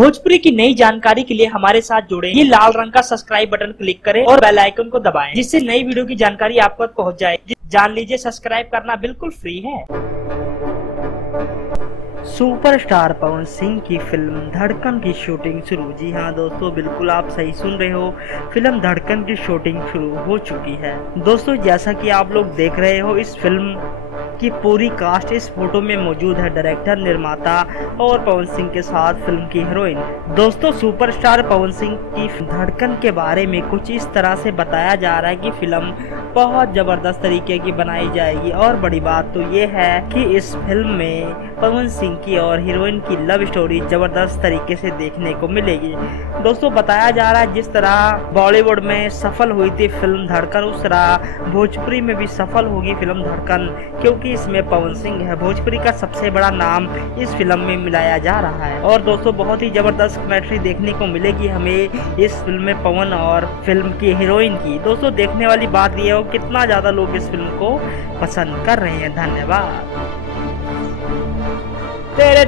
भोजपुरी की नई जानकारी के लिए हमारे साथ जुड़े। ये लाल रंग का सब्सक्राइब बटन क्लिक करें और बेल आइकन को दबाएं, जिससे नई वीडियो की जानकारी आप तक पहुंच जाए। जान लीजिए, सब्सक्राइब करना बिल्कुल फ्री है। सुपरस्टार पवन सिंह की फिल्म धड़कन की शूटिंग शुरू। जी हाँ दोस्तों, बिल्कुल आप सही सुन रहे हो, फिल्म धड़कन की शूटिंग शुरू हो चुकी है। दोस्तों, जैसा कि आप लोग देख रहे हो, इस फिल्म की पूरी कास्ट इस फोटो में मौजूद है। डायरेक्टर, निर्माता और पवन सिंह के साथ फिल्म की हीरोइन। दोस्तों, सुपरस्टार पवन सिंह की धड़कन के बारे में कुछ इस तरह से बताया जा रहा है कि फिल्म बहुत जबरदस्त तरीके की बनाई जाएगी। और बड़ी बात तो ये है कि इस फिल्म में पवन सिंह की और हीरोइन की लव स्टोरी जबरदस्त तरीके से देखने को मिलेगी। दोस्तों, बताया जा रहा है जिस तरह बॉलीवुड में सफल हुई थी फिल्म धड़कन, उस तरह भोजपुरी में भी सफल होगी फिल्म धड़कन, क्योंकि इसमें पवन सिंह है। भोजपुरी का सबसे बड़ा नाम इस फिल्म में मिलाया जा रहा है। और दोस्तों, बहुत ही जबरदस्त केमिस्ट्री देखने को मिलेगी हमें इस फिल्म में पवन और फिल्म की हीरोइन की। दोस्तों, देखने वाली बात यह हो कितना ज्यादा लोग इस फिल्म को पसंद कर रहे हैं। धन्यवाद। तेरे